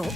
channel.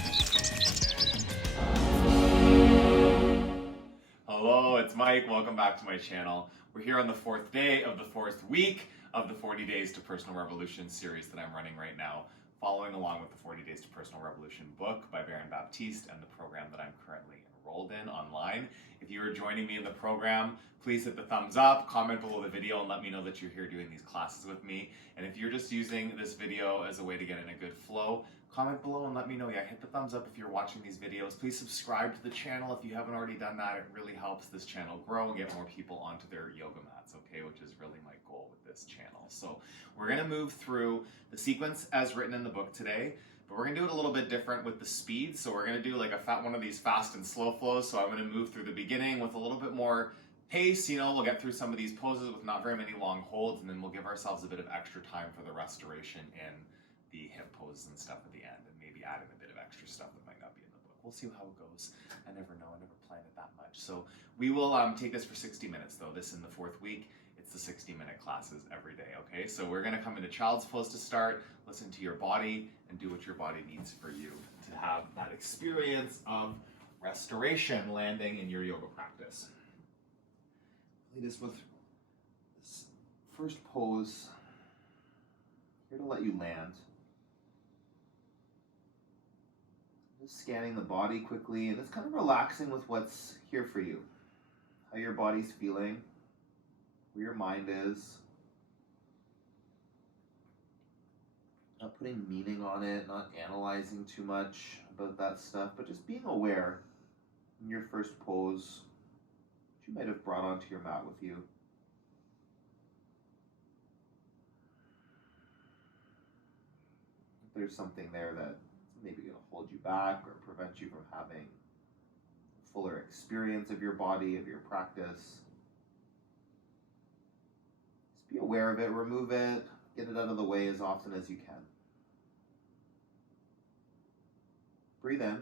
Hello, it's Mike. Welcome back to my channel. We're here on the fourth day of the fourth week of the 40 Days to Personal Revolution series that I'm running right now, following along with the 40 Days to Personal Revolution book by Baptiste and the program that I'm currently enrolled in online. If you are joining me in the program, please hit the thumbs up, comment below the video, and let me know that you're here doing these classes with me. And if you're just using this video as a way to get in a good flow, comment below and let me know. Yeah, hit the thumbs up if you're watching these videos. Please subscribe to the channel if you haven't already done that. It really helps this channel grow and get more people onto their yoga mats, okay, which is really my goal with this channel. So we're going to move through the sequence as written in the book today, but we're going to do it a little bit different with the speed. So we're going to do like one of these fast and slow flows. So I'm going to move through the beginning with a little bit more pace. You know, we'll get through some of these poses with not very many long holds, and then we'll give ourselves a bit of extra time for the restoration in the hip poses and stuff at the end, and maybe add in a bit of extra stuff that might not be in the book. We'll see how it goes. I never know. I never plan it that much. So we will take this for 60 minutes, though. This in the fourth week. It's the 60-minute classes every day, okay? So we're going to come into child's pose to start, listen to your body, and do what your body needs for you to have that experience of restoration landing in your yoga practice. Lead us with this first pose. Here to let you land. Just scanning the body quickly and just kind of relaxing with what's here for you. How your body's feeling, where your mind is. Not putting meaning on it, not analyzing too much about that stuff, but just being aware in your first pose, what you might have brought onto your mat with you. If there's something there that maybe going to hold you back or prevent you from having a fuller experience of your body, of your practice. Just be aware of it, remove it, get it out of the way as often as you can. Breathe in.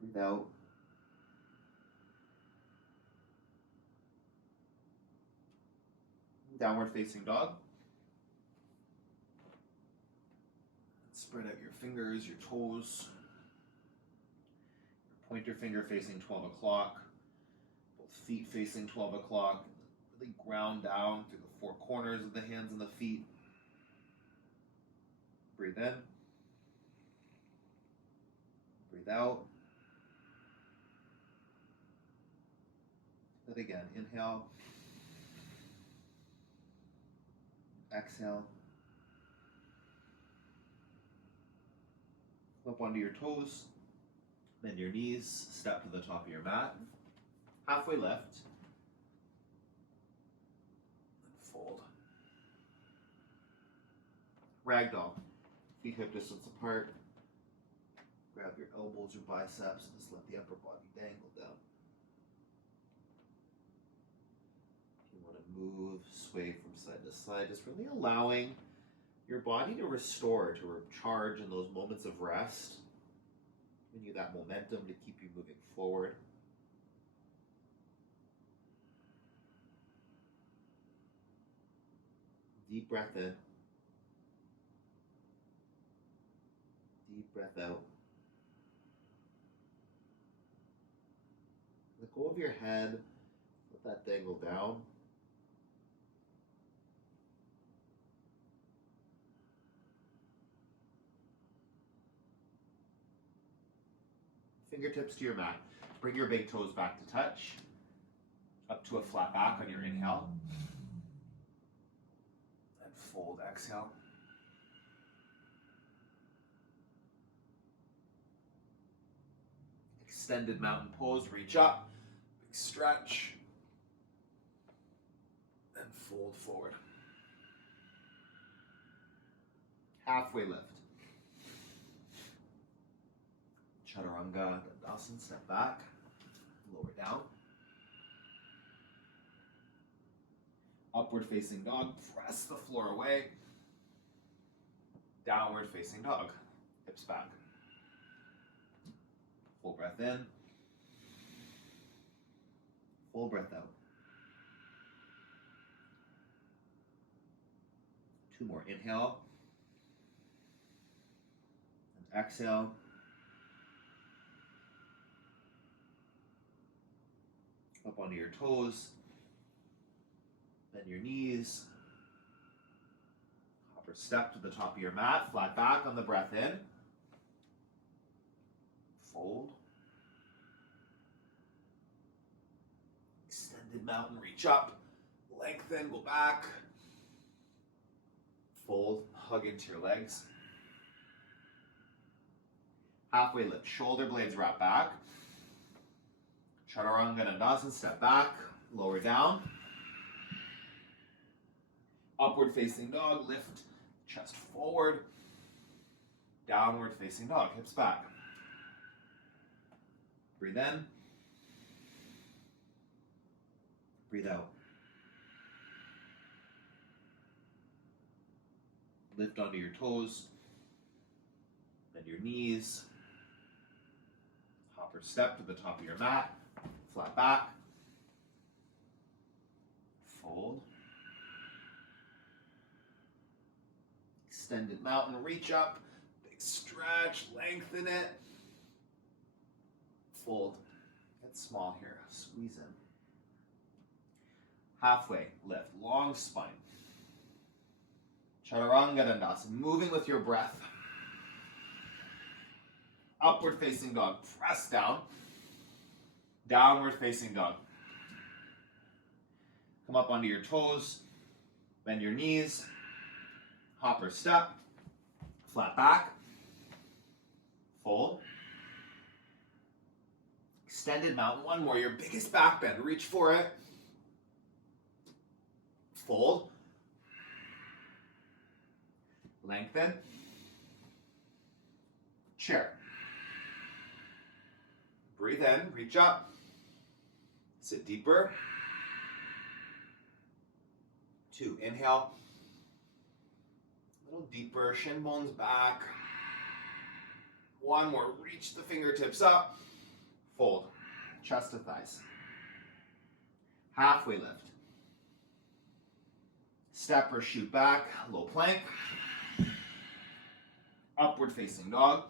Breathe out. Downward facing dog. Spread out your fingers, your toes. Your pointer finger facing 12 o'clock. Both feet facing 12 o'clock. Really ground down through the four corners of the hands and the feet. Breathe in. Breathe out. Do that again. Inhale. Exhale. Up onto your toes, bend your knees, step to the top of your mat, halfway lift, and fold. Ragdoll, feet hip distance apart, grab your elbows or biceps and just let the upper body dangle down. If you want to move, sway from side to side, just really allowing your body to restore, to recharge in those moments of rest, giving you that momentum to keep you moving forward. Deep breath in. Deep breath out. Let go of your head, let that dangle down. Fingertips to your mat. Bring your big toes back to touch. Up to a flat back on your inhale. And fold, exhale. Extended mountain pose. Reach up. Big stretch. And fold forward. Halfway lift. Chaturanga, Dandasana, step back, lower down. Upward facing dog, press the floor away. Downward facing dog, hips back. Full breath in. Full breath out. 2 more. Inhale. Exhale. Up onto your toes. Bend your knees. Hop or step to the top of your mat. Flat back on the breath in. Fold. Extended mountain, reach up. Lengthen, go back. Fold, hug into your legs. Halfway lift, shoulder blades wrap back. Chaturanga Dandasana, step back, lower down. Upward facing dog, lift chest forward. Downward facing dog, hips back. Breathe in. Breathe out. Lift onto your toes. Bend your knees. Hop or step to the top of your mat. Flat back. Fold. Extended mountain, reach up. Big stretch, lengthen it. Fold. Get small here. Squeeze in. Halfway lift, long spine. Chaturanga Dandasana, moving with your breath. Upward facing dog, press down. Downward facing dog. Come up onto your toes. Bend your knees. Hop or step. Flat back. Fold. Extended mountain, one more. Your biggest back bend, reach for it. Fold. Lengthen. Chair. Breathe in, reach up. Sit deeper. 2, inhale. A little deeper, shin bones back. 1 more, reach the fingertips up. Fold, chest to thighs. Halfway lift. Step or shoot back, low plank. Upward facing dog.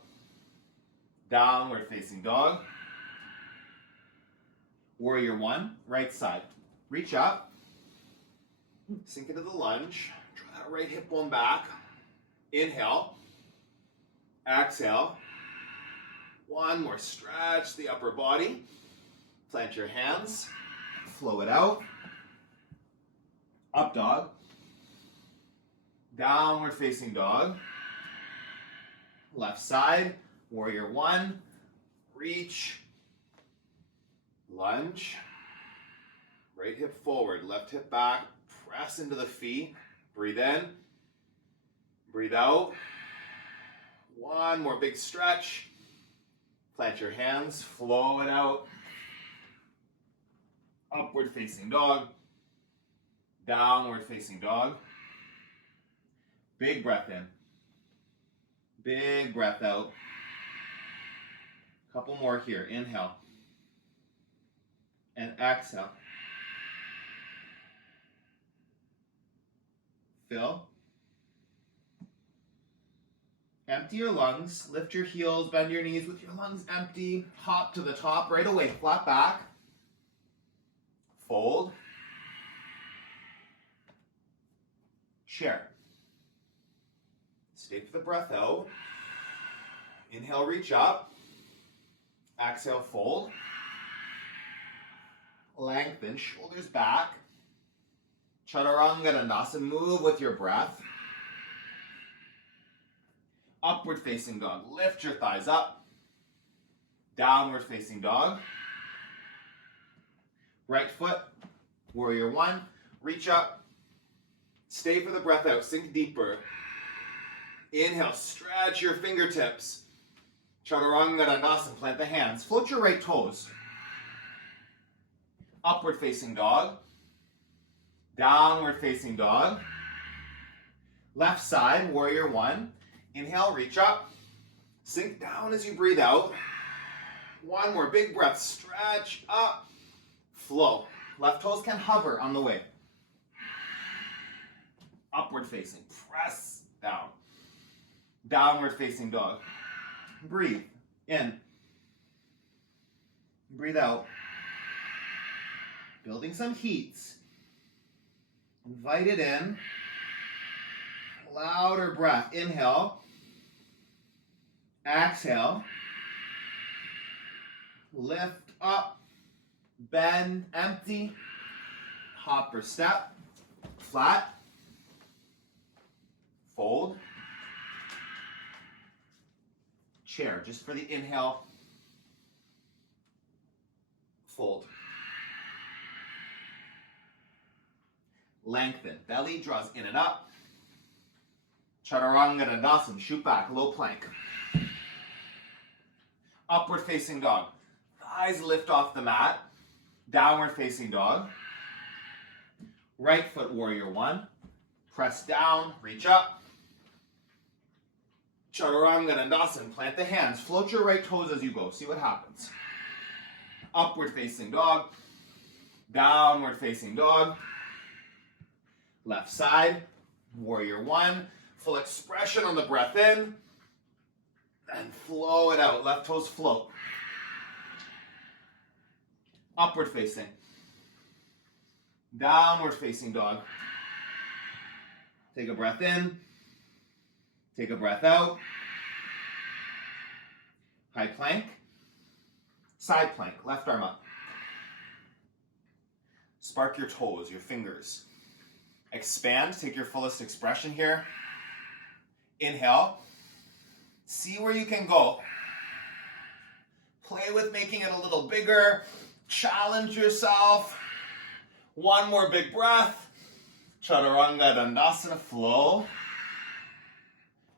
Downward facing dog. Warrior 1, right side. Reach up. Sink into the lunge. Draw that right hip bone back. Inhale. Exhale. 1 more, stretch the upper body. Plant your hands. Flow it out. Up dog. Downward facing dog. Left side. Warrior 1. Reach. Lunge. Right hip forward, left hip back. Press into the feet. Breathe in. Breathe out. 1 more big stretch. Plant your hands. Flow it out. Upward facing dog. Downward facing dog. Big breath in. Big breath out. Couple more here. Inhale. And exhale. Fill. Empty your lungs. Lift your heels. Bend your knees with your lungs empty. Hop to the top right away. Flat back. Fold. Chair. Stay for the breath out. Inhale, reach up. Exhale, fold. Lengthen, shoulders back. Chaturanga Dandasana, move with your breath. Upward facing dog, lift your thighs up. Downward facing dog. Right foot, warrior 1, reach up. Stay for the breath out, sink deeper. Inhale, stretch your fingertips. Chaturanga Dandasana, plant the hands. Float your right toes. Upward facing dog. Downward facing dog. Left side, warrior 1. Inhale, reach up. Sink down as you breathe out. 1 more big breath, stretch up. Flow. Left toes can hover on the way. Upward facing, press down. Downward facing dog. Breathe. In. Breathe out. Building some heats. Invite it in. Louder breath. Inhale. Exhale. Lift up. Bend. Empty. Hop or step. Flat. Fold. Chair, just for the inhale. Fold. Lengthen. Belly draws in and up. Chaturanga Dandasana. Shoot back. Low plank. Upward facing dog. Thighs lift off the mat. Downward facing dog. Right foot warrior one. Press down. Reach up. Chaturanga Dandasana. Plant the hands. Float your right toes as you go. See what happens. Upward facing dog. Downward facing dog. Left side. Warrior one. Full expression on the breath in. And flow it out. Left toes float. Upward facing. Downward facing dog. Take a breath in. Take a breath out. High plank. Side plank. Left arm up. Spark your toes, your fingers. Expand. Take your fullest expression here. Inhale. See where you can go. Play with making it a little bigger. Challenge yourself. One more big breath. Chaturanga Dandasana. Flow.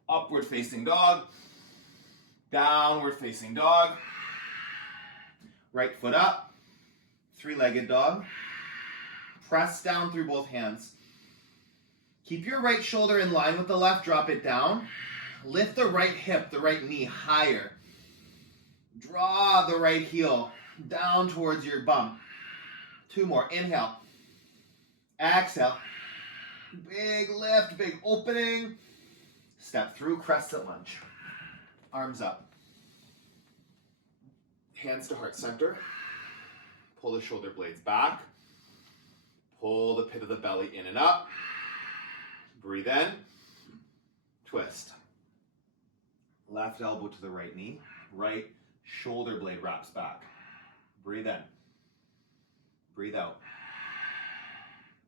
Upward facing dog. Downward facing dog. Right foot up. Three-legged dog. Press down through both hands. Keep your right shoulder in line with the left. Drop it down. Lift the right hip, the right knee higher. Draw the right heel down towards your bum. Two more. Inhale. Exhale. Big lift, big opening. Step through, crescent lunge. Arms up. Hands to heart center. Pull the shoulder blades back. Pull the pit of the belly in and up. Breathe in. Twist. Left elbow to the right knee. Right shoulder blade wraps back. Breathe in. Breathe out.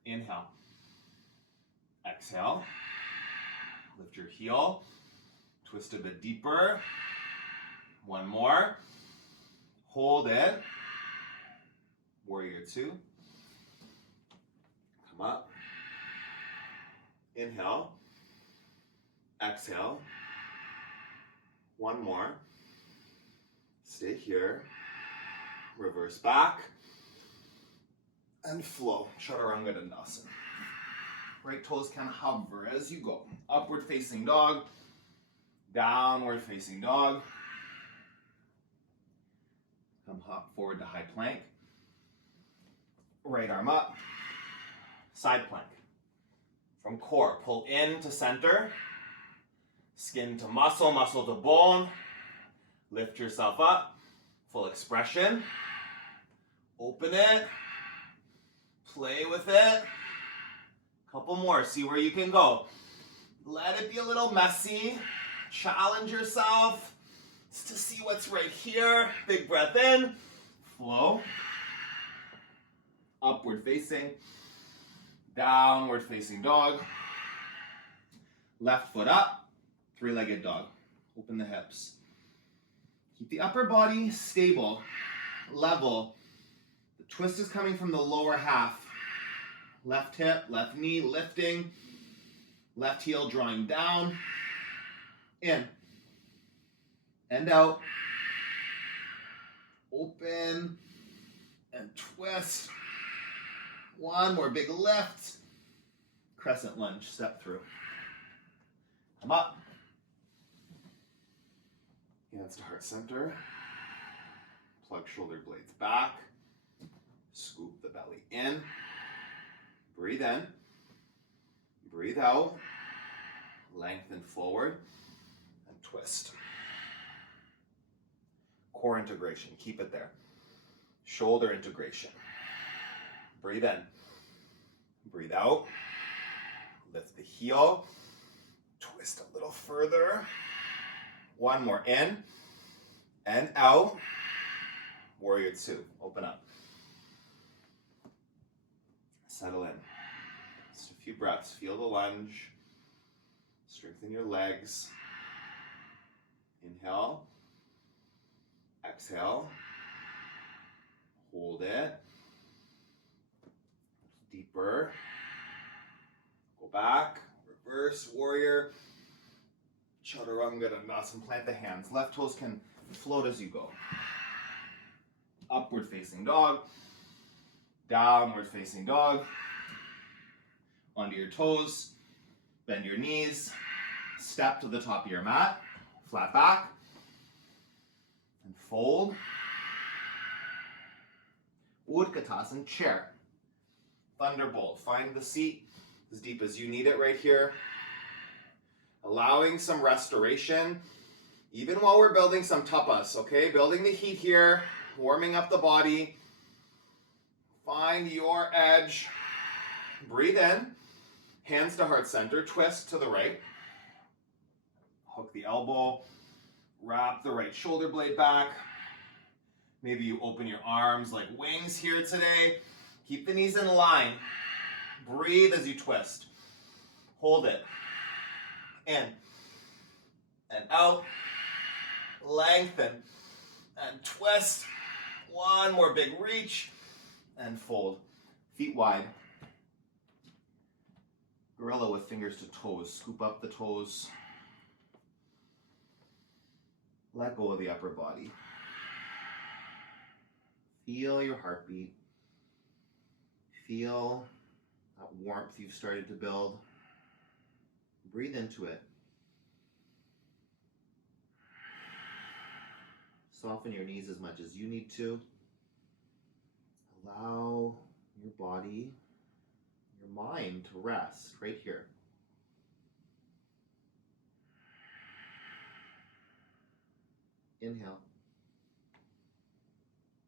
Inhale. Exhale. Lift your heel. Twist a bit deeper. One more. Hold it. Warrior two. Come up. Inhale. Exhale. One more. Stay here. Reverse back. And flow. Chaturanga Dandasana. Right toes can hover as you go. Upward facing dog. Downward facing dog. Come hop forward to high plank. Right arm up. Side plank. From core, pull in to center. Skin to muscle, muscle to bone. Lift yourself up. Full expression. Open it. Play with it. Couple more. See where you can go. Let it be a little messy. Challenge yourself to see what's right here. Big breath in. Flow. Upward facing. Downward facing dog. Left foot up. Three-legged dog. Open the hips. Keep the upper body stable, level. The twist is coming from the lower half. Left hip, left knee lifting. Left heel drawing down. In. And out. Open. And twist. One more big lift. Crescent lunge, step through. Come up. Hands to heart center. Plug shoulder blades back. Scoop the belly in. Breathe in. Breathe out. Lengthen forward. And twist. Core integration, keep it there. Shoulder integration. Breathe in. Breathe out. Lift the heel. Twist a little further. One more, in and out. Warrior two, open up. Settle in. Just a few breaths. Feel the lunge. Strengthen your legs. Inhale. Exhale. Hold it. Deeper. Go back. Reverse warrior. Chaturanga Dandasana. Plant the hands. Left toes can float as you go. Upward facing dog. Downward facing dog. Onto your toes. Bend your knees. Step to the top of your mat. Flat back. And fold. Utkatasana, chair. Thunderbolt. Find the seat as deep as you need it right here. Allowing some restoration, even while we're building some tapas, okay? Building the heat here, warming up the body. Find your edge. Breathe in. Hands to heart center. Twist to the right. Hook the elbow. Wrap the right shoulder blade back. Maybe you open your arms like wings here today. Keep the knees in line. Breathe as you twist. Hold it. In and out. Lengthen and twist. One more big reach and fold. Feet wide. Gorilla with fingers to toes. Scoop up the toes. Let go of the upper body. Feel your heartbeat. Feel that warmth you've started to build. Breathe into it. Soften your knees as much as you need to. Allow your body, your mind to rest right here. Inhale.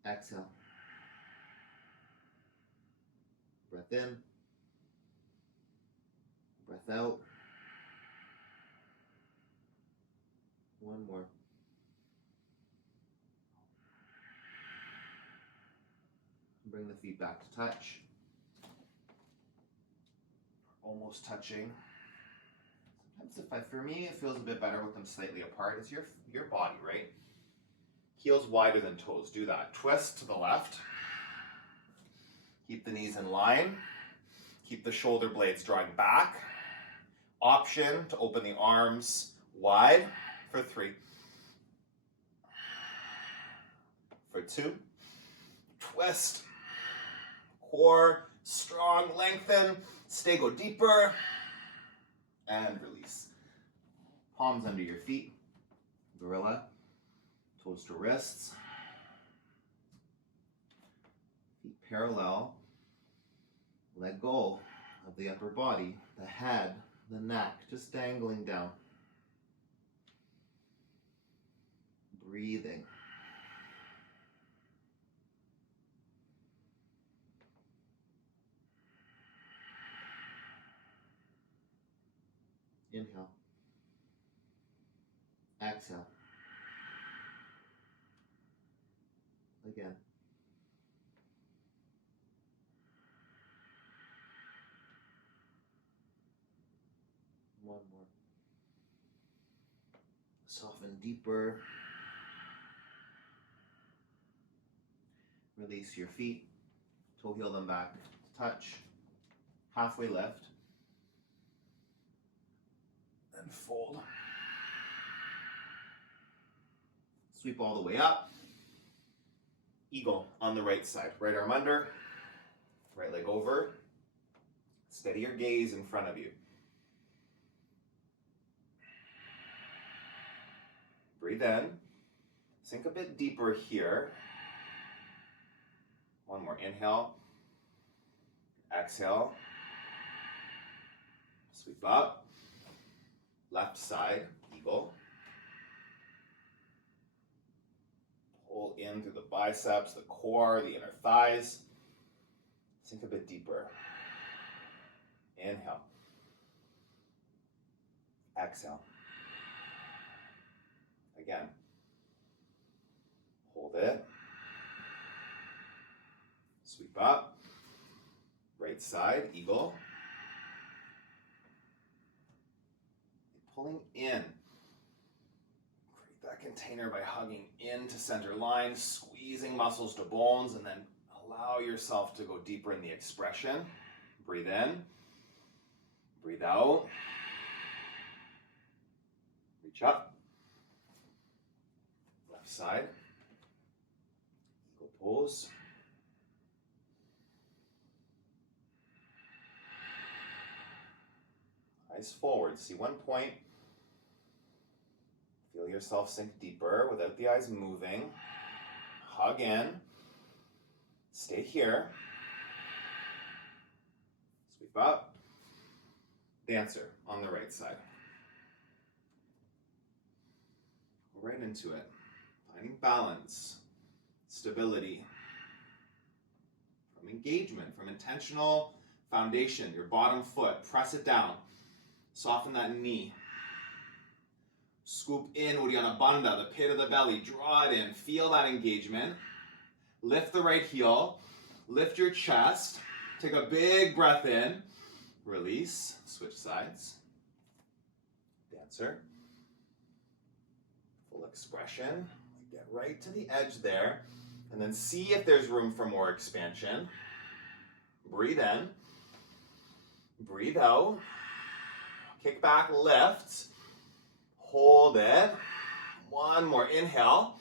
Exhale. Breath in. Breath out. One more. Bring the feet back to touch. Almost touching. Sometimes for me, it feels a bit better with them slightly apart. It's your body, right? Heels wider than toes. Do that. Twist to the left. Keep the knees in line. Keep the shoulder blades drawing back. Option to open the arms wide for 3. For 2. Twist. Core strong. Lengthen. Stay, go deeper. And release. Palms under your feet. Gorilla. Toes to wrists. Feet parallel. Let go of the upper body, the head, the neck, just dangling down. Breathing. Inhale. Exhale. Again. One more. Soften deeper. Release your feet. Toe heel them back. Touch. Halfway lift. And fold. Sweep all the way up. Eagle on the right side. Right arm under. Right leg over. Steady your gaze in front of you. Breathe in. Sink a bit deeper here. One more. Inhale. Exhale. Sweep up. Left side. Eagle. Pull in through the biceps, the core, the inner thighs. Sink a bit deeper. Inhale. Exhale. Again. Hold it. Sweep up. Right side, eagle. Pulling in. Create that container by hugging into center line, squeezing muscles to bones, and then allow yourself to go deeper in the expression. Breathe in. Breathe out. Reach up. Left side. Eagle pose. Eyes forward. See one point. Feel yourself sink deeper without the eyes moving. Hug in. Stay here. Sweep up. Dancer on the right side. Go right into it. Finding balance, stability, from engagement, from intentional foundation, your bottom foot, press it down. Soften that knee. Scoop in, Uddiyana Bandha, the pit of the belly. Draw it in. Feel that engagement. Lift the right heel. Lift your chest. Take a big breath in. Release. Switch sides. Dancer. Full expression. Get right to the edge there. And then see if there's room for more expansion. Breathe in. Breathe out. Kick back, lift. Hold it. One more inhale.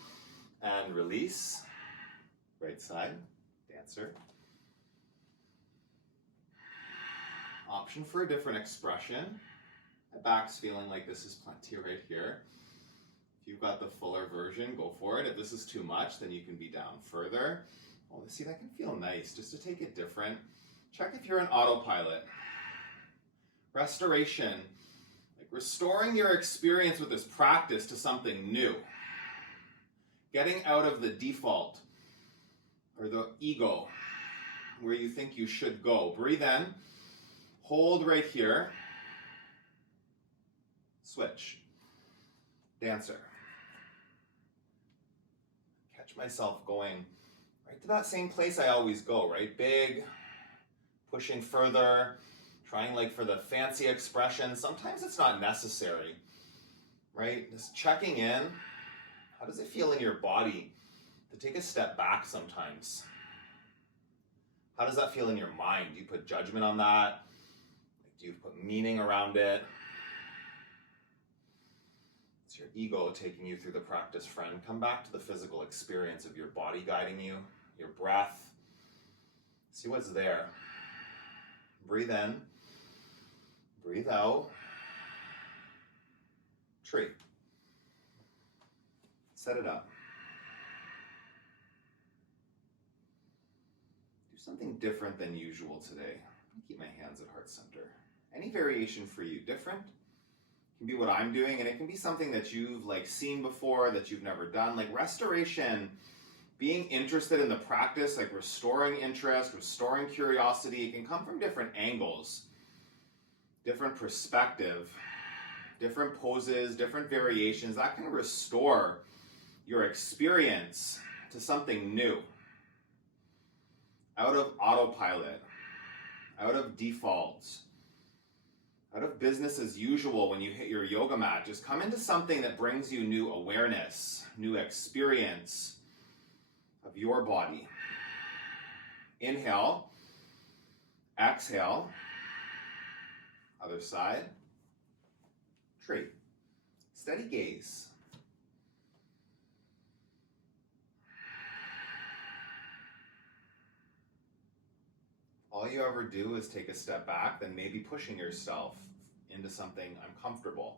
And release. Right side. Dancer. Option for a different expression. My back's feeling like this is plenty right here. If you've got the fuller version, go for it. If this is too much, then you can be down further. Oh, see, that can feel nice, just to take it different. Check if you're in autopilot. Restoration, like restoring your experience with this practice to something new. Getting out of the default or the ego where you think you should go. Breathe in, hold right here, switch, dancer. Catch myself going right to that same place I always go, right? Big, pushing further, trying like for the fancy expression. Sometimes it's not necessary, right? Just checking in. How does it feel in your body to take a step back sometimes? How does that feel in your mind? Do you put judgment on that? Do you put meaning around it? It's your ego taking you through the practice, friend. Come back to the physical experience of your body guiding you, your breath. See what's there. Breathe in. Breathe out. Tree. Set it up. Do something different than usual today. Keep my hands at heart center. Any variation for you, different? Can be what I'm doing, and it can be something that you've like seen before, that you've never done. Like restoration, being interested in the practice, like restoring interest, restoring curiosity, it can come from different angles, different perspective, different poses, different variations. That can restore your experience to something new. Out of autopilot, out of default, out of business as usual when you hit your yoga mat. Just come into something that brings you new awareness, new experience of your body. Inhale, exhale, other side, tree. Steady gaze. All you ever do is take a step back, then maybe pushing yourself into something uncomfortable.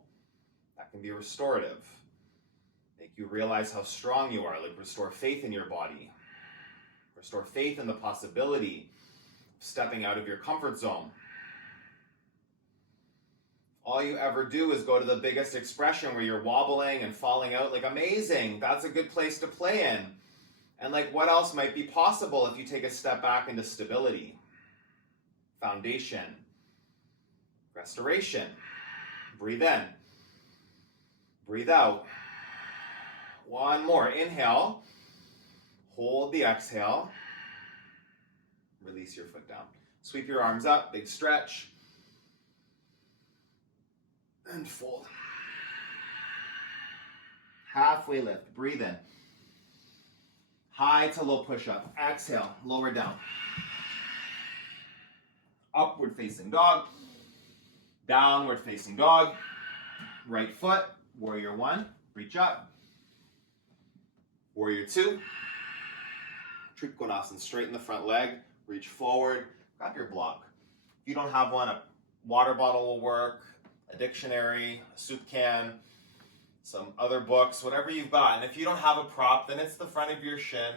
That can be restorative. Make you realize how strong you are, like restore faith in your body. Restore faith in the possibility of stepping out of your comfort zone. All you ever do is go to the biggest expression where you're wobbling and falling out, like amazing, that's a good place to play in. And like, what else might be possible if you take a step back into stability? Foundation. Restoration. Breathe in. Breathe out. One more. Inhale. Hold the exhale. Release your foot down. Sweep your arms up. Big stretch. And fold. Halfway lift. Breathe in. High to low push-up. Exhale. Lower down. Upward facing dog. Downward facing dog. Right foot. Warrior one. Reach up. Warrior two. Trikonasana. Straighten the front leg. Reach forward. Grab your block. If you don't have one, a water bottle will work. A dictionary. A soup can. Some other books. Whatever you've got. And if you don't have a prop, then it's the front of your shin.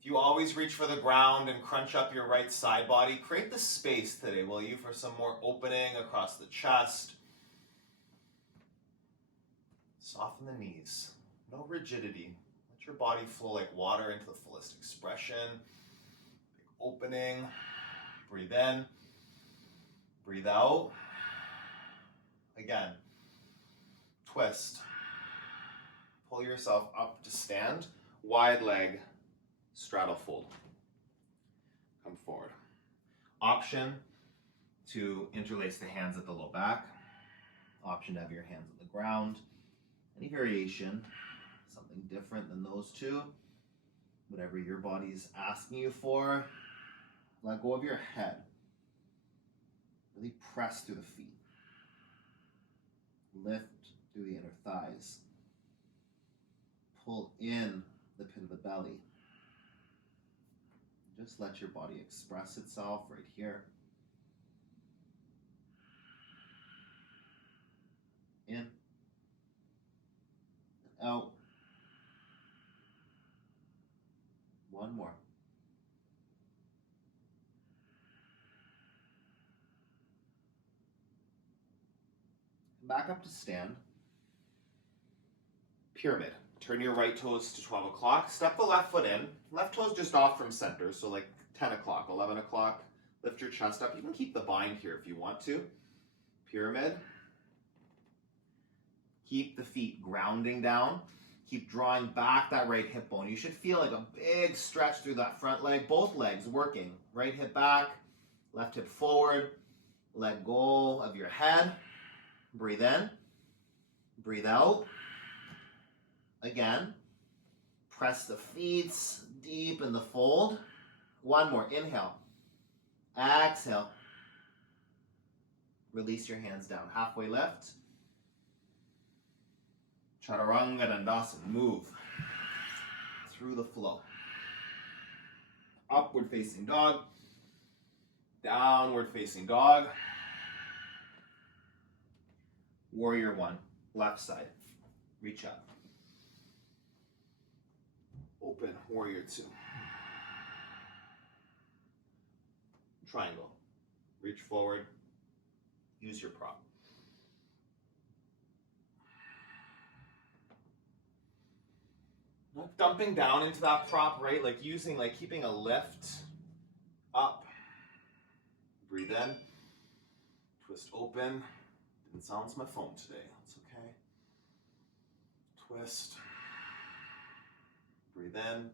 If you always reach for the ground and crunch up your right side body, create the space today, will you, for some more opening across the chest. Soften the knees. No rigidity. Let your body flow like water into the fullest expression. Big opening. Breathe in. Breathe out. Again. Twist. Pull yourself up to stand. Wide leg. Straddle fold. Come forward. Option to interlace the hands at the low back. Option to have your hands on the ground. Any variation, something different than those two. Whatever your body's asking you for. Let go of your head. Really press through the feet. Lift through the inner thighs. Pull in the pit of the belly. Just let your body express itself right here. In. And out. One more. Back up to stand. Pyramid. Turn your right toes to 12 o'clock. Step the left foot in. Left toe's just off from center, so like 10 o'clock, 11 o'clock. Lift your chest up. You can keep the bind here if you want to. Pyramid. Keep the feet grounding down. Keep drawing back that right hip bone. You should feel like a big stretch through that front leg. Both legs working. Right hip back. Left hip forward. Let go of your head. Breathe in. Breathe out. Again. Press the feet deep in the fold. One more. Inhale. Exhale. Release your hands down. Halfway lift. Chaturanga Dandasana. Move through the flow. Upward facing dog. Downward facing dog. Warrior one. Left side. Reach up. Open. Warrior two. Triangle. Reach forward. Use your prop. Not dumping down into that prop, right? Like keeping a lift up. Breathe in. Twist open. Didn't silence my phone today. That's okay. Twist. Breathe in.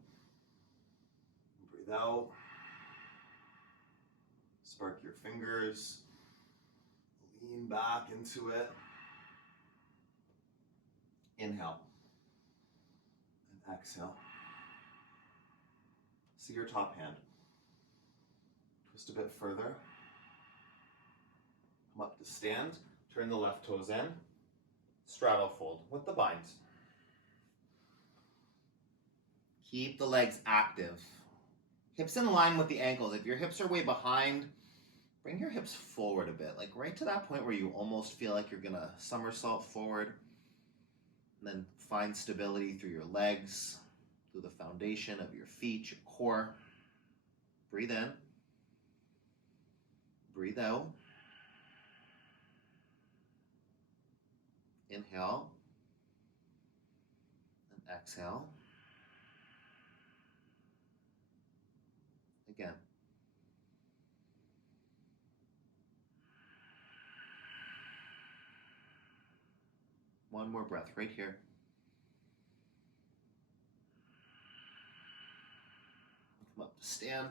Breathe out. Spark your fingers. Lean back into it. Inhale. And exhale. See your top hand. Twist a bit further. Come up to stand. Turn the left toes in. Straddle fold with the bind. Keep the legs active. Hips in line with the ankles. If your hips are way behind, bring your hips forward a bit. Like right to that point where you almost feel like you're going to somersault forward. And then find stability through your legs, through the foundation of your feet, your core. Breathe in. Breathe out. Inhale. And exhale. One more breath right here. Come up to stand.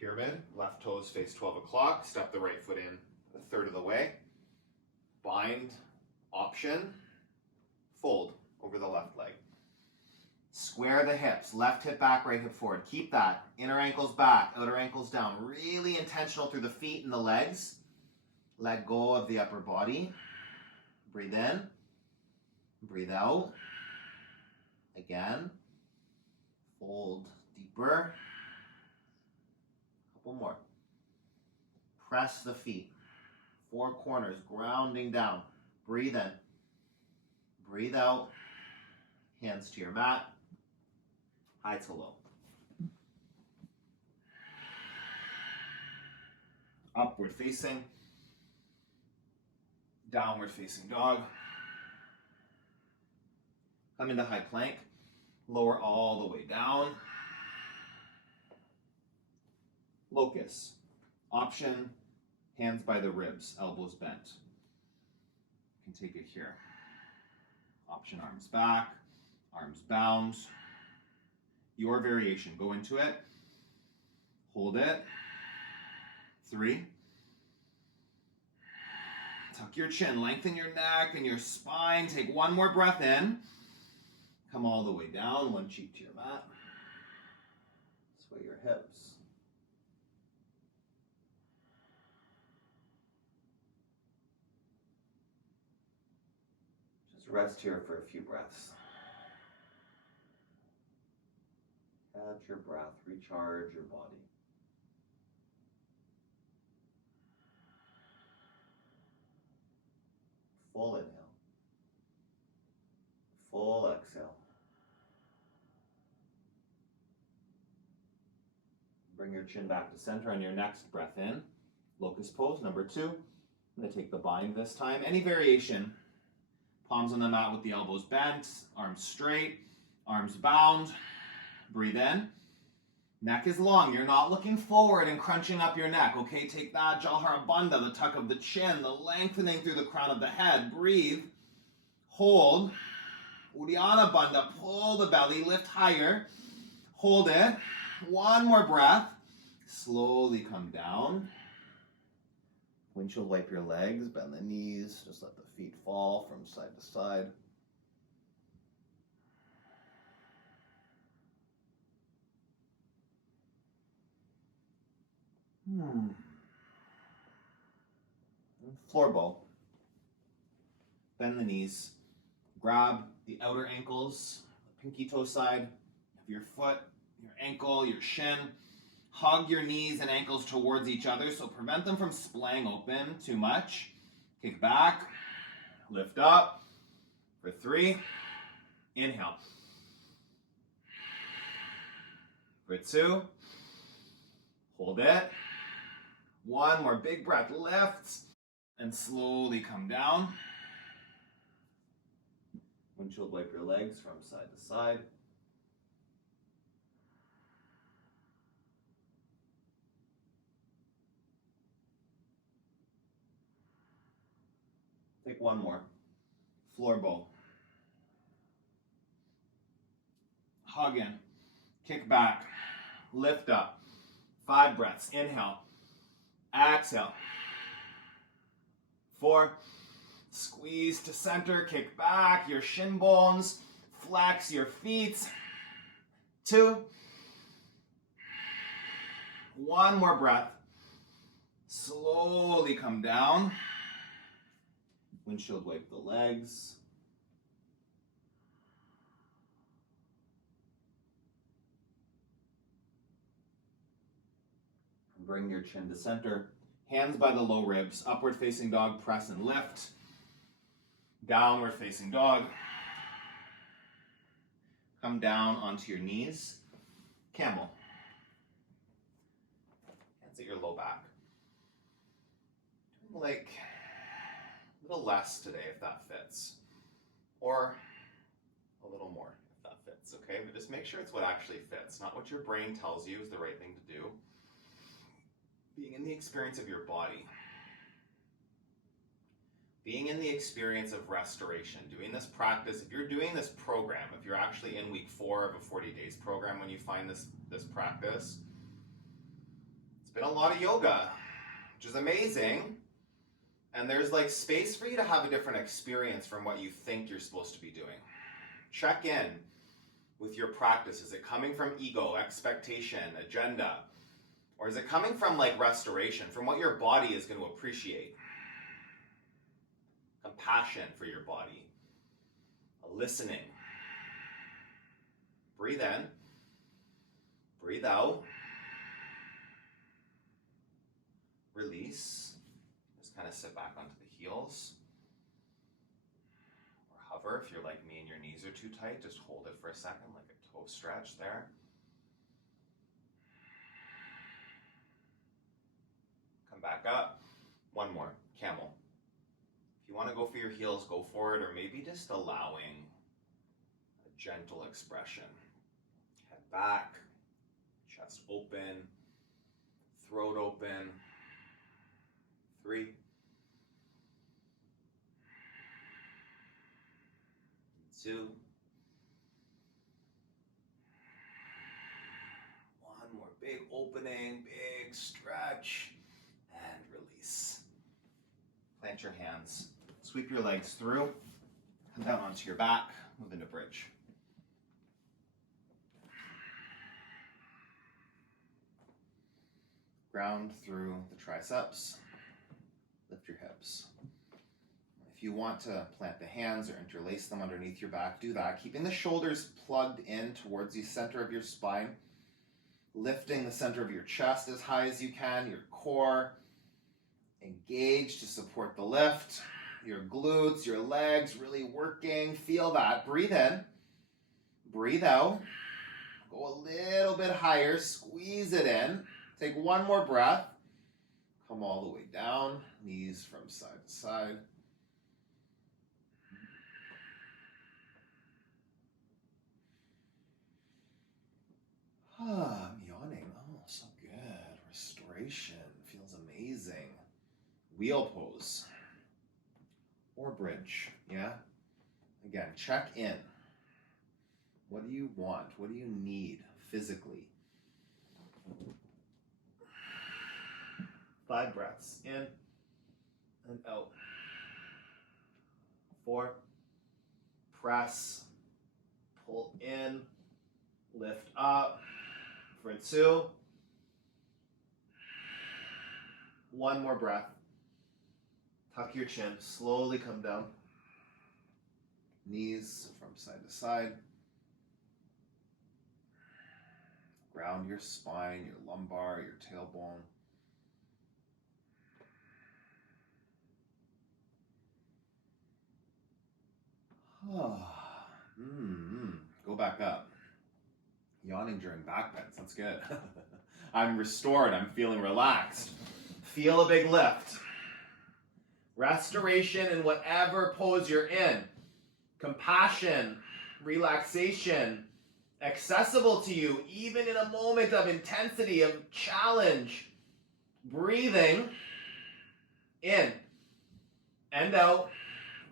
Pyramid, left toes face 12 o'clock. Step the right foot in a third of the way. Bind, option, fold over the left leg. Square the hips, left hip back, right hip forward. Keep that. Inner ankles back, outer ankles down. Really intentional through the feet and the legs. Let go of the upper body. Breathe in. Breathe out. Again. Fold deeper. Couple more. Press the feet. Four corners, grounding down. Breathe in. Breathe out. Hands to your mat. High to low. Upward facing. Downward facing dog. Come into high plank. Lower all the way down. Locust. Option, hands by the ribs, elbows bent. You can take it here. Option, arms back, arms bound. Your variation, go into it. Hold it. 3. Tuck your chin, lengthen your neck and your spine. Take one more breath in. Come all the way down, one cheek to your mat. Sway your hips. Just rest here for a few breaths. Catch your breath, recharge your body. Full inhale. Full exhale. Bring your chin back to center on your next breath in. Locust pose, number 2. I'm going to take the bind this time. Any variation. Palms on the mat with the elbows bent, arms straight, arms bound. Breathe in. Neck is long. You're not looking forward and crunching up your neck. Okay, take that Jalhara Bandha, the tuck of the chin, the lengthening through the crown of the head. Breathe. Hold. Uddiyana Bandha. Pull the belly. Lift higher. Hold it. One more breath. Slowly come down. Windshield wipe your legs. Bend the knees. Just let the feet fall from side to side. Floor bow. Bend the knees. Grab the outer ankles, the pinky toe side of your foot, your ankle, your shin. Hug your knees and ankles towards each other, so prevent them from splaying open too much. Kick back. Lift up. For 3. Inhale. For 2. Hold it. One more big breath. Lift and slowly come down. Windshield wipe your legs from side to side. Take one more. Floor bow. Hug in. Kick back. Lift up. 5 breaths. Inhale. Exhale. 4. Squeeze to center. Kick back. Your shin bones. Flex your feet. 2. One more breath. Slowly come down. Windshield wipe the legs. Bring your chin to center. Hands by the low ribs. Upward facing dog, press and lift. Downward facing dog. Come down onto your knees. Camel. Hands at your low back. Like a little less today if that fits. Or a little more if that fits, okay? But just make sure it's what actually fits, not what your brain tells you is the right thing to do. Being in the experience of your body. being in the experience of restoration, doing this practice. If you're doing this program, if you're actually in week 4 of a 40 days program when you find this practice, it's been a lot of yoga, which is amazing. And there's like space for you to have a different experience from what you think you're supposed to be doing. Check in with your practice. Is it coming from ego, expectation, agenda? Or is it coming from like restoration, from what your body is going to appreciate? Compassion for your body. Listening. Breathe in. Breathe out. Release. Just kind of sit back onto the heels. Or hover. If you're like me and your knees are too tight, just hold it for a second, like a toe stretch there. Come back up. One more. Camel. If you want to go for your heels, go for it, or maybe just allowing a gentle expression. Head back, chest open, throat open. 3, 2, 1 more big opening, big stretch, and release. Plant your hands. Sweep your legs through, come down onto your back, move into bridge. Ground through the triceps, lift your hips. If you want to plant the hands or interlace them underneath your back, do that. Keeping the shoulders plugged in towards the center of your spine, lifting the center of your chest as high as you can, your core engaged to support the lift. Your glutes, your legs really working. Feel that. Breathe in. Breathe out. Go a little bit higher. Squeeze it in. Take one more breath. Come all the way down. Knees from side to side. I'm yawning. Oh, so good. Restoration. Feels amazing. Wheel pose. Or bridge, yeah? Again, check in. What do you want? What do you need physically? 5 breaths in and out. 4, press, pull in, lift up. For 2, 1 more breath. Tuck your chin, slowly come down. Knees from side to side. Ground your spine, your lumbar, your tailbone. Go back up. Yawning during back bends, that's good. I'm restored, I'm feeling relaxed. Feel a big lift. Restoration in whatever pose you're in. Compassion, relaxation, accessible to you, even in a moment of intensity, of challenge. Breathing in and out.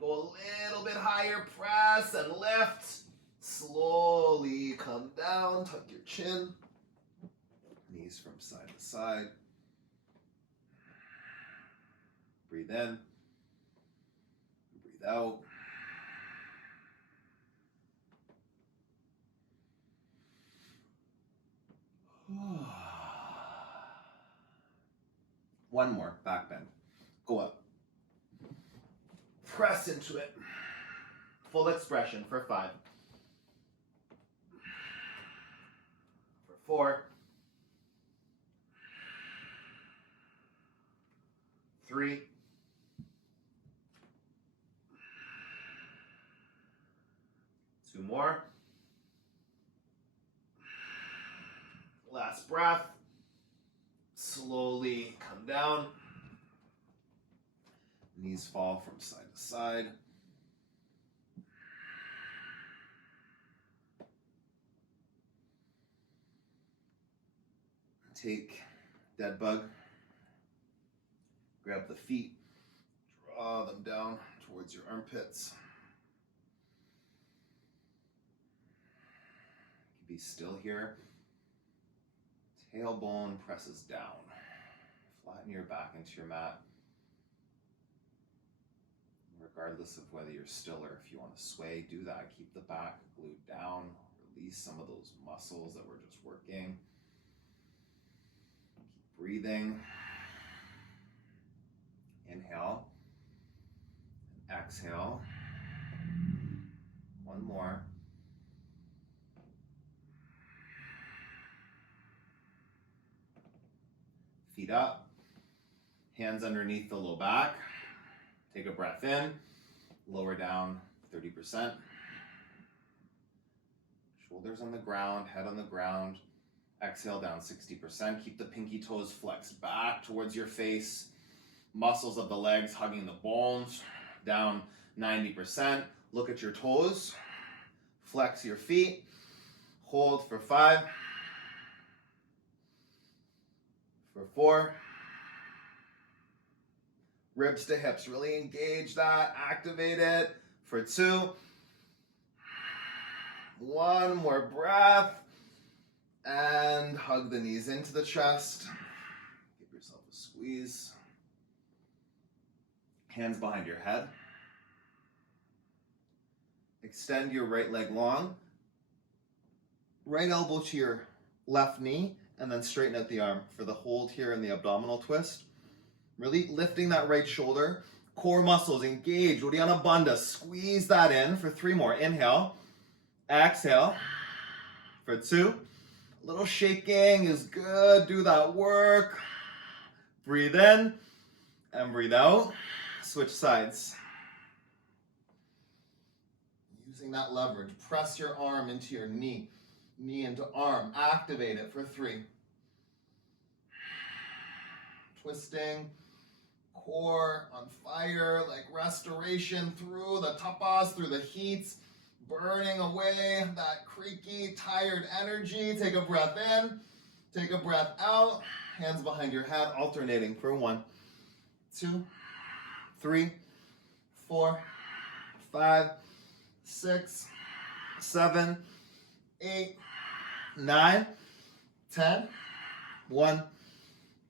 Go a little bit higher, press and lift. Slowly come down, tuck your chin. Knees from side to side. Breathe in. Breathe out. One more, back bend. Go up. Press into it. Full expression for 5. For 4. 3. 2 more. Last breath. Slowly come down. Knees fall from side to side. Take dead bug. Grab the feet. Draw draw them down towards your armpits. Be still here. Tailbone presses down. Flatten your back into your mat. Regardless of whether you're still or if you want to sway, do that. Keep the back glued down. Release some of those muscles that we're just working. Keep breathing. Inhale. Exhale. One more. Feet up. Hands underneath the low back. Take a breath in, lower down 30%. Shoulders on the ground, head on the ground. Exhale down 60%. Keep the pinky toes flexed back towards your face. Muscles of the legs hugging the bones. Down 90%. Look at your toes. Flex your feet. Hold for 5. For 4. Ribs to hips, really engage that, activate it. For 2. One more breath. And hug the knees into the chest. Give yourself a squeeze. Hands behind your head. Extend your right leg long. Right elbow to your left knee, and then straighten out the arm for the hold here in the abdominal twist. Really lifting that right shoulder. Core muscles engage. Uddiyana Bandha. Squeeze that in for 3 more. Inhale. Exhale. For 2. A little shaking is good. Do that work. Breathe in and breathe out. Switch sides. Using that leverage. Press your arm into your knee. Knee into arm. Activate it for 3. Twisting. Core on fire, like restoration through the tapas, through the heats, burning away that creaky, tired energy. Take a breath in, take a breath out. Hands behind your head, alternating for 1, 2, 3, 4, 5, 6, 7, 8, 9, 10. 1,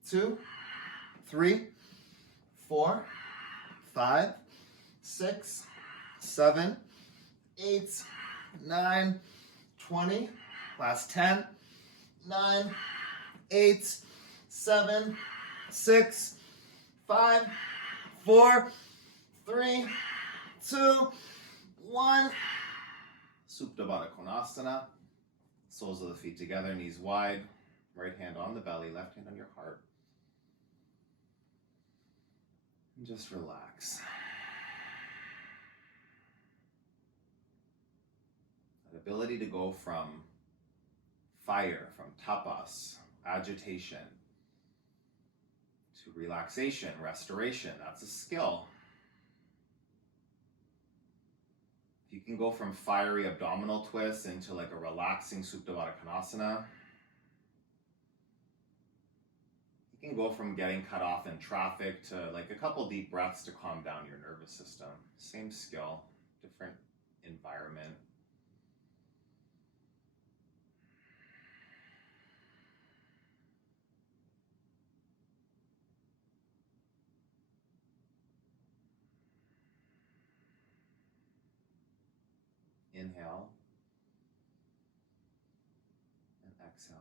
2, 3, 4, 5, 6, 7, 8, 9, 20. Last 10, 9, 8, 7, 6, 5, 4, 3, 2, 1. Supta Baddha Konasana. Soles of the feet together, knees wide. Right hand on the belly, left hand on your heart. And just relax. That ability to go from fire, from tapas, agitation, to relaxation, restoration, that's a skill. If you can go from fiery abdominal twists into like a relaxing Supta Baddha Konasana, you can go from getting cut off in traffic to like a couple deep breaths to calm down your nervous system. Same skill, different environment. Inhale and exhale.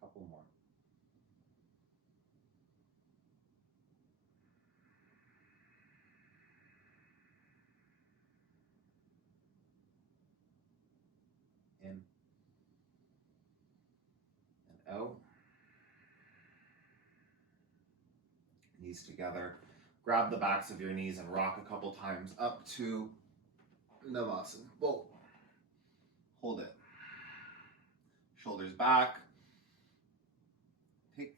Couple more. In and out. Knees together. Grab the backs of your knees and rock a couple times up to Navasana. Whoa. Hold it. Shoulders back. Take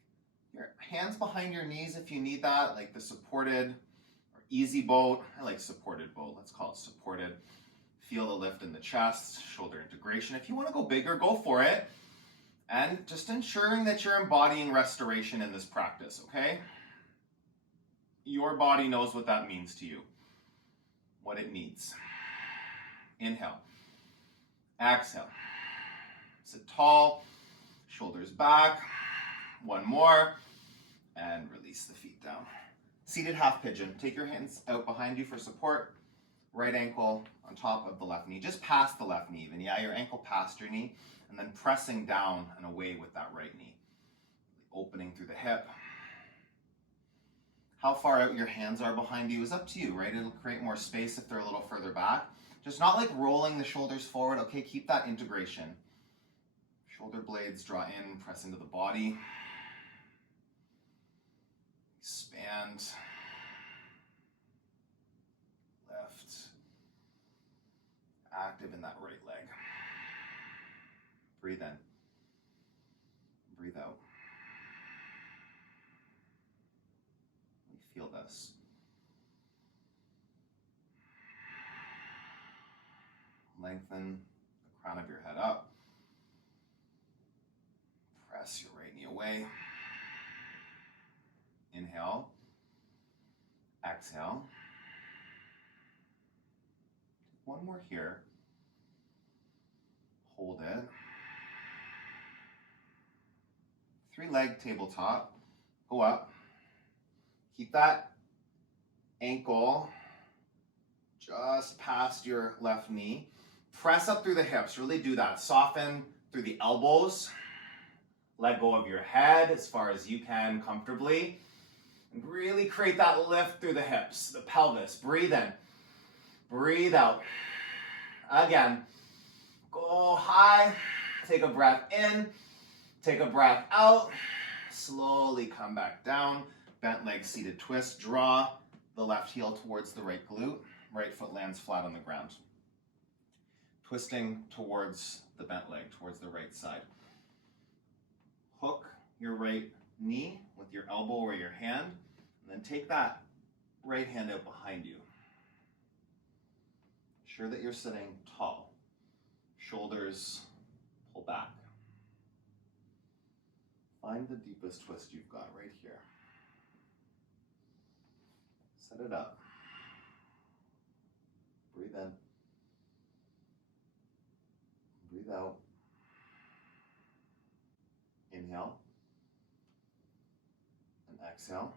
your hands behind your knees if you need that, like the supported or easy boat. I like supported boat. Let's call it supported. Feel the lift in the chest, shoulder integration. If you want to go bigger, go for it. And just ensuring that you're embodying restoration in this practice, okay? Your body knows what that means to you, what it needs. Inhale. Exhale. Sit tall, shoulders back. One more, and release the feet down. Seated half pigeon. Take your hands out behind you for support. Right ankle on top of the left knee, just past the left knee even. Yeah, your ankle past your knee, and then pressing down and away with that right knee. Opening through the hip. How far out your hands are behind you is up to you, right? It'll create more space if they're a little further back. Just not like rolling the shoulders forward, okay? Keep that integration. Shoulder blades draw in, press into the body. Expand. Lift. Active in that right leg. Breathe in. Breathe out. We feel this. Lengthen the crown of your head up. Press your right knee away. Inhale. Exhale. One more here. Hold it. 3-leg tabletop. Go up. Keep that ankle just past your left knee. Press up through the hips. Really do that. Soften through the elbows. Let go of your head as far as you can comfortably. And really create that lift through the hips, the pelvis. Breathe in. Breathe out. Again. Go high. Take a breath in. Take a breath out. Slowly come back down. Bent leg seated twist. Draw the left heel towards the right glute. Right foot lands flat on the ground. Twisting towards the bent leg, towards the right side. Hook your right knee with your elbow or your hand, and then take that right hand out behind you. Ensure that you're sitting tall. Shoulders pull back. Find the deepest twist you've got right here. Set it up. Breathe in. Breathe out. Inhale. And exhale.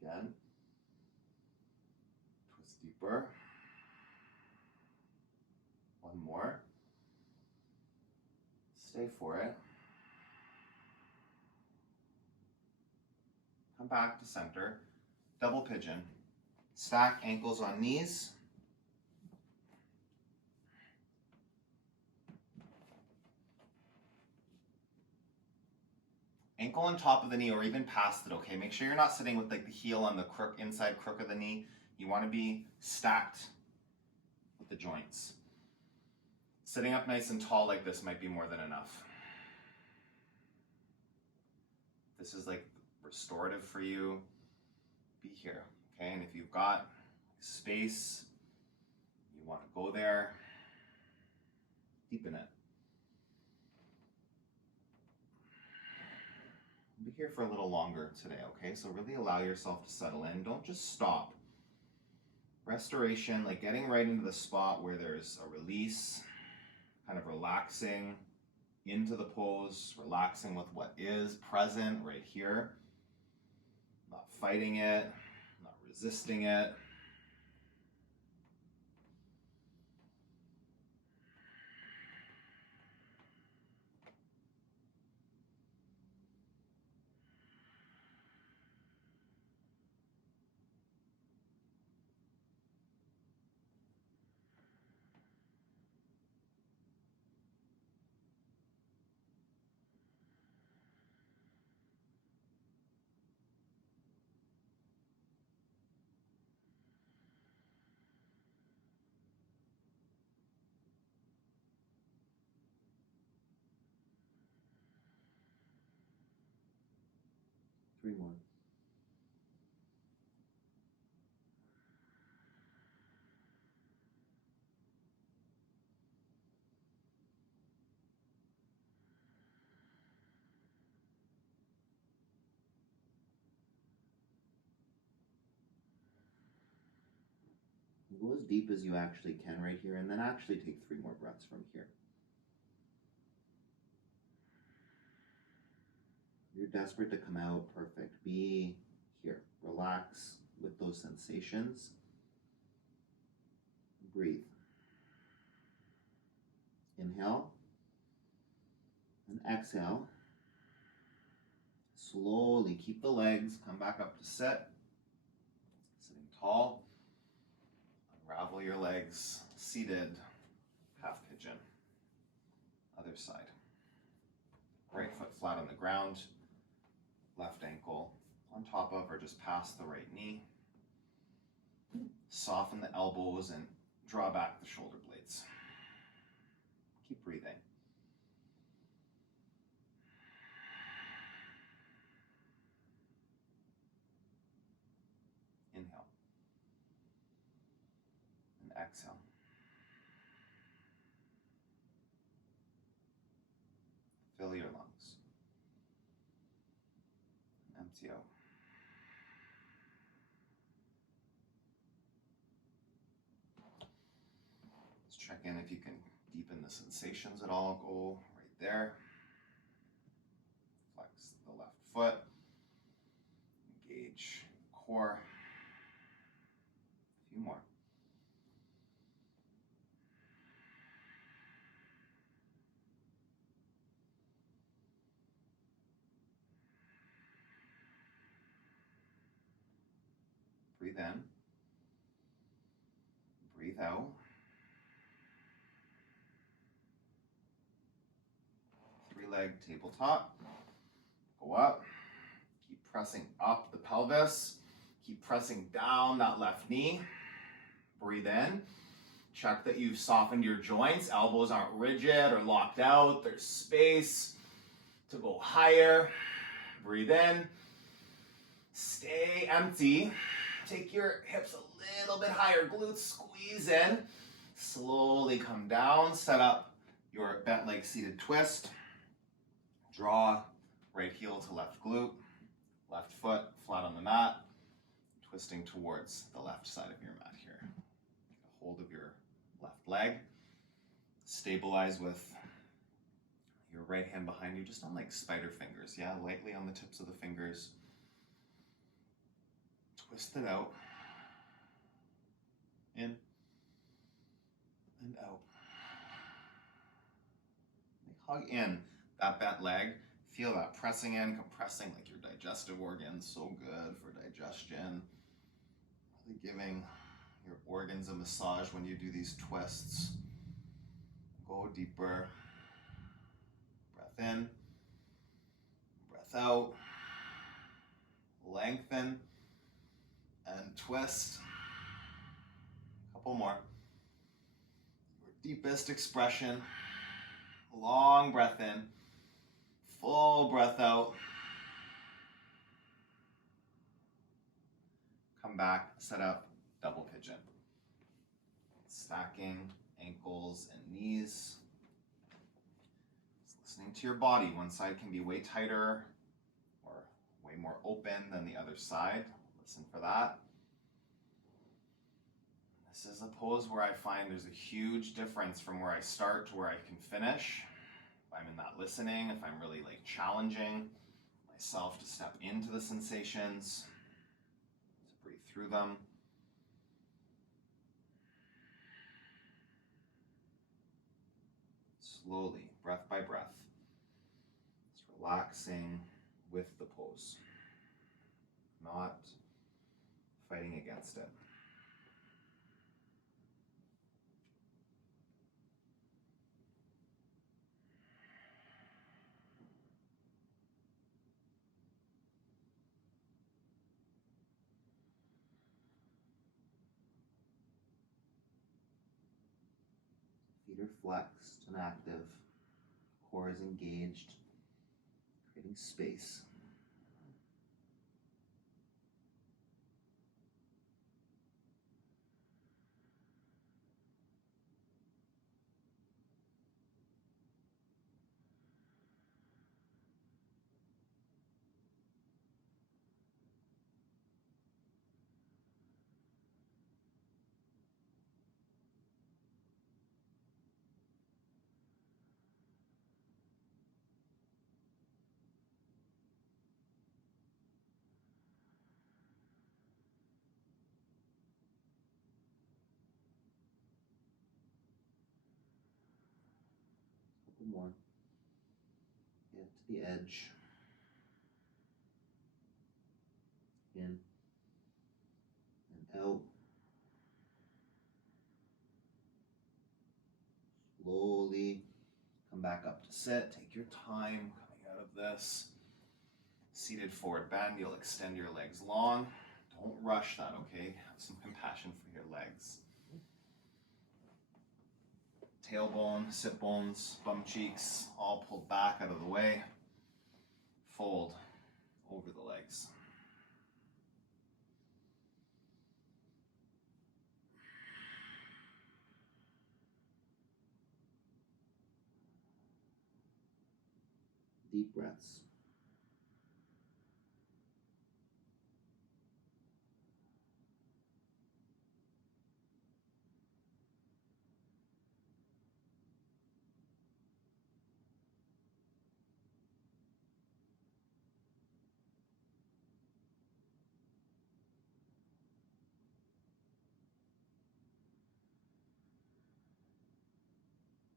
Again. Twist deeper. One more. Stay for it. Come back to center. Double pigeon. Stack ankles on knees. Ankle on top of the knee or even past it, okay? Make sure you're not sitting with like the heel on the inside crook of the knee. You want to be stacked with the joints. Sitting up nice and tall like this might be more than enough. This is like restorative for you. Be here, okay? And if you've got space, you want to go there, deepen it. Be here for a little longer today, okay? So really allow yourself to settle in. Don't just stop. Restoration, like getting right into the spot where there's a release, kind of relaxing into the pose, relaxing with what is present right here. Not fighting it, not resisting it. Three more. Go as deep as you actually can right here, and then actually take 3 more breaths from here. You're desperate to come out, perfect. Be here. Relax with those sensations. Breathe. Inhale and exhale. Slowly keep the legs, come back up to sit. Sitting tall. Unravel your legs, seated, half pigeon. Other side. Right foot flat on the ground. Left ankle on top of or just past the right knee. Soften the elbows and draw back the shoulder blades. Keep breathing. Inhale. And exhale. Fill your lungs. Empty out. Let's check in if you can deepen the sensations at all. Go right there. Flex the left foot. Engage core. A few more. Breathe in. Breathe out. Three-leg tabletop. Go up. Keep pressing up the pelvis. Keep pressing down that left knee. Breathe in. Check that you've softened your joints. Elbows aren't rigid or locked out. There's space to go higher. Breathe in. Stay empty. Take your hips a little bit higher. Glutes squeeze in. Slowly come down. Set up your bent leg seated twist. Draw right heel to left glute. Left foot flat on the mat. Twisting towards the left side of your mat here. Get a hold of your left leg. Stabilize with your right hand behind you, just on like spider fingers. Yeah, lightly on the tips of the fingers. Twist it out. In and out. Hug in that bent leg. Feel that pressing in, compressing like your digestive organs. So good for digestion. Really giving your organs a massage when you do these twists. Go deeper. Breath in. Breath out. Lengthen. And twist. A couple more. Your deepest expression. Long breath in. Full breath out. Come back, set up, double pigeon. Stacking ankles and knees. Just listening to your body. One side can be way tighter or way more open than the other side. Listen for that. This is a pose where I find there's a huge difference from where I start to where I can finish. If I'm in that listening, if I'm really like challenging myself to step into the sensations, to breathe through them. Slowly, breath by breath, just relaxing with the pose, not fighting against it. Feet are flexed and active. Core is engaged, creating space. more. Get to the edge. In and out. Slowly come back up to sit. Take your time coming out of this. Seated forward bend. You'll extend your legs long. Don't rush that, okay? Have some compassion for your legs. Tailbone, sit bones, bum cheeks, all pulled back out of the way. Fold over the legs. Deep breaths.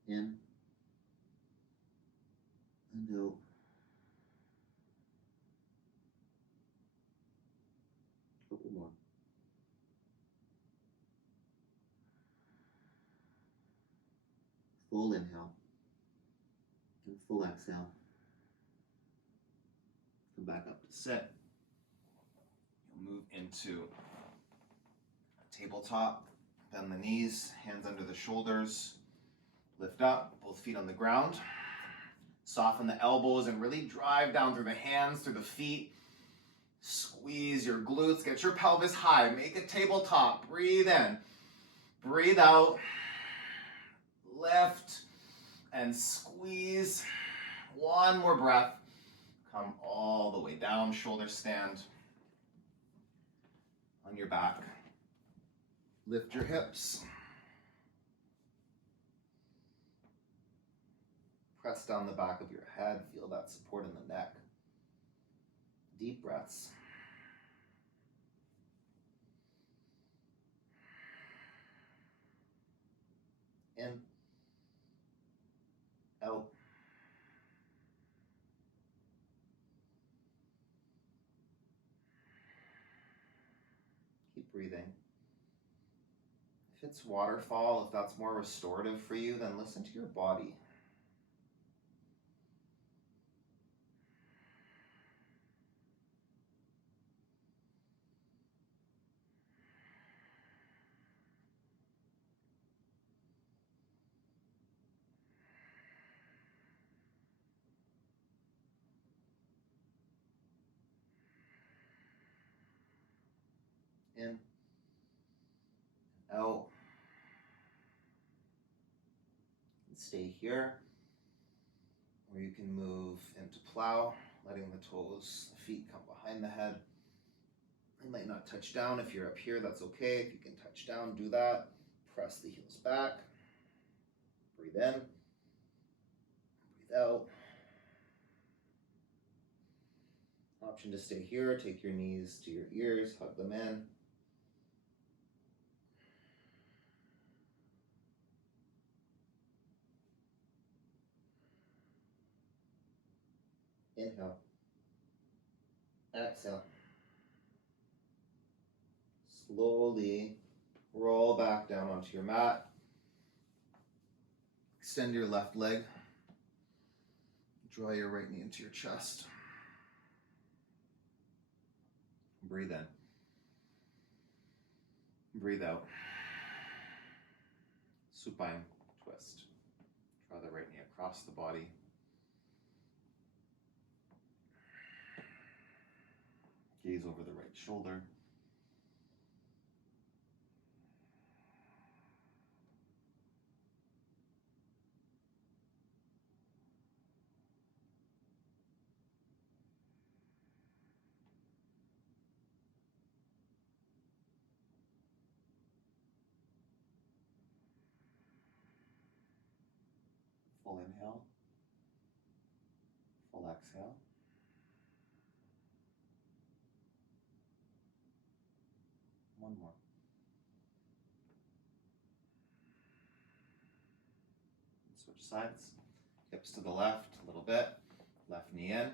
In and out. Couple more. Full inhale and full exhale. Come back up to sit. You'll move into a tabletop. Bend the knees, hands under the shoulders. Lift up, both feet on the ground. Soften the elbows and really drive down through the hands, through the feet. Squeeze your glutes, get your pelvis high. Make a tabletop. Breathe in. Breathe out. Lift and squeeze. One more breath. Come all the way down, shoulder stand on your back. Lift your hips. Press down the back of your head. Feel that support in the neck. Deep breaths. In. Out. Keep breathing. If it's waterfall, if that's more restorative for you, then listen to your body. In. Out. And stay here. Or you can move into plow, letting the toes, the feet come behind the head. They might not touch down. If you're up here, that's okay. If you can touch down, do that. Press the heels back. Breathe in. Breathe out. Option to stay here. Take your knees to your ears, hug them in. Inhale. Exhale. Slowly roll back down onto your mat. Extend your left leg. Draw your right knee into your chest. Breathe in. Breathe out. Supine twist. Draw the right knee across the body. Gaze over the right shoulder. Full inhale. Full exhale. One more. Switch sides. Hips to the left a little bit. Left knee in.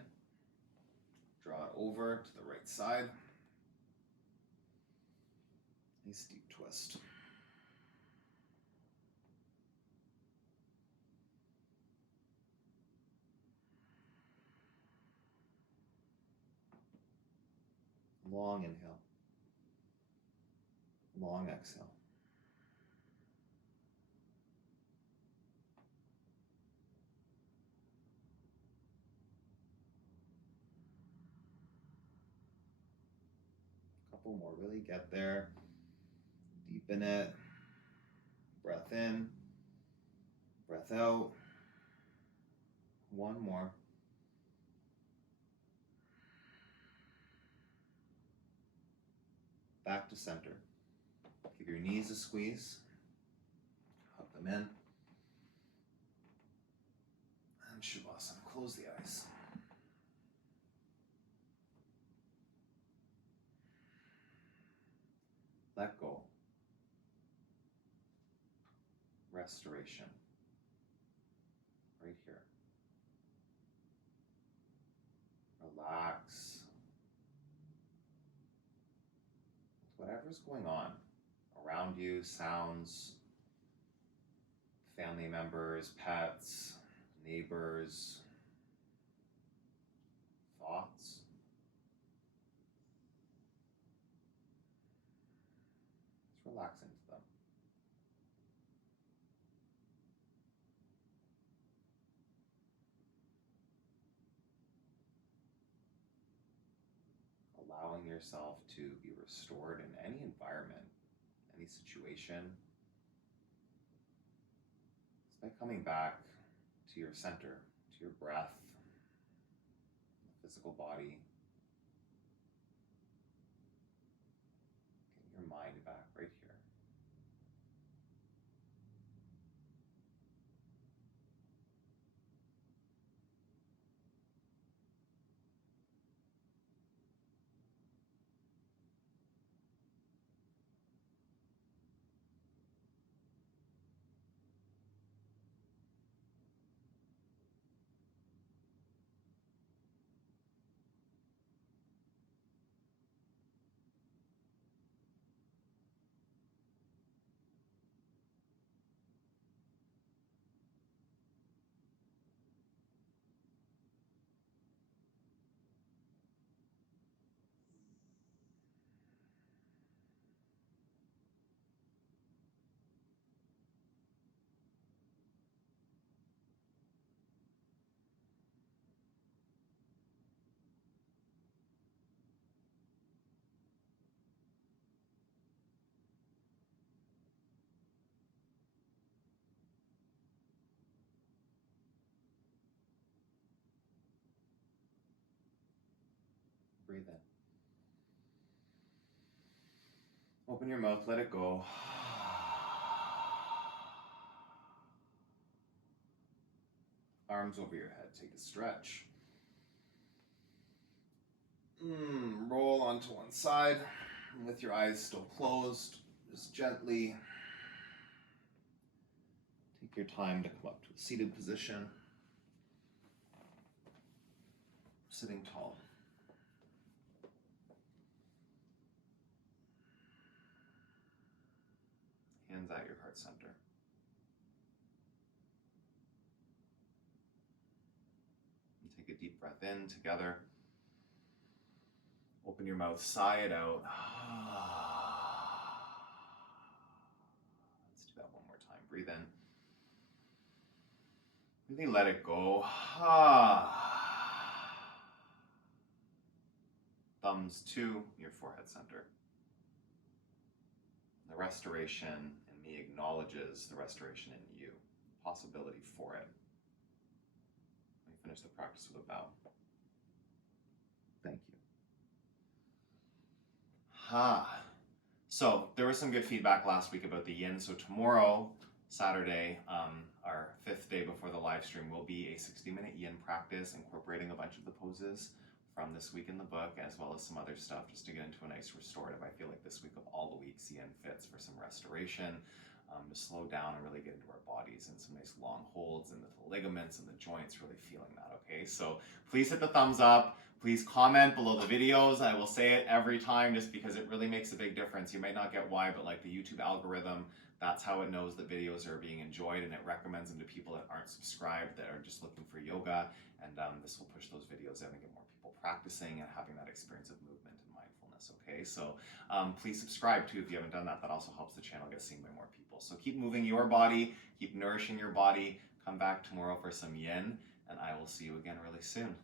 Draw it over to the right side. Nice deep twist. Long inhale. Long exhale. Couple more, really get there. Deepen it. Breath in. Breath out. One more. Back to center. Give your knees a squeeze. Hug them in. And Shavasana. Close the eyes. Let go. Restoration. Right here. Relax. Whatever's going on around you, sounds, family members, pets, neighbors, thoughts. Let's relax into them. Allowing yourself to be restored in any environment, any situation. It's by coming back to your center, to your breath, the physical body. Getting your mind back right here. Breathe in. Open your mouth, let it go. Arms over your head, take a stretch. Roll onto one side with your eyes still closed. Just gently take your time to come up to a seated position. Sitting tall. Hands at your heart center. And take a deep breath in together. Open your mouth, sigh it out. Let's do that one more time. Breathe in. Really let it go. Thumbs to your forehead center. The restoration in me acknowledges the restoration in you, possibility for it. Let me finish the practice with a bow. Thank you. So there was some good feedback last week about the yin. So tomorrow, Saturday, our 5th day before the live stream, will be a 60-minute yin practice, incorporating a bunch of the poses from this week in the book, as well as some other stuff, just to get into a nice restorative. I feel like this week of all the weeks, yin fits for some restoration. to slow down and really get into our bodies, and some nice long holds and the ligaments and the joints, really feeling that, okay? So please hit the thumbs up. Please comment below the videos. I will say it every time just because it really makes a big difference. You might not get why, but like the YouTube algorithm, that's how it knows that videos are being enjoyed, and it recommends them to people that aren't subscribed, that are just looking for yoga, and this will push those videos out and get more people practicing and having that experience of movement and mindfulness, okay? So please subscribe too if you haven't done that. That also helps the channel get seen by more people. So keep moving your body, keep nourishing your body. Come back tomorrow for some yin, and I will see you again really soon.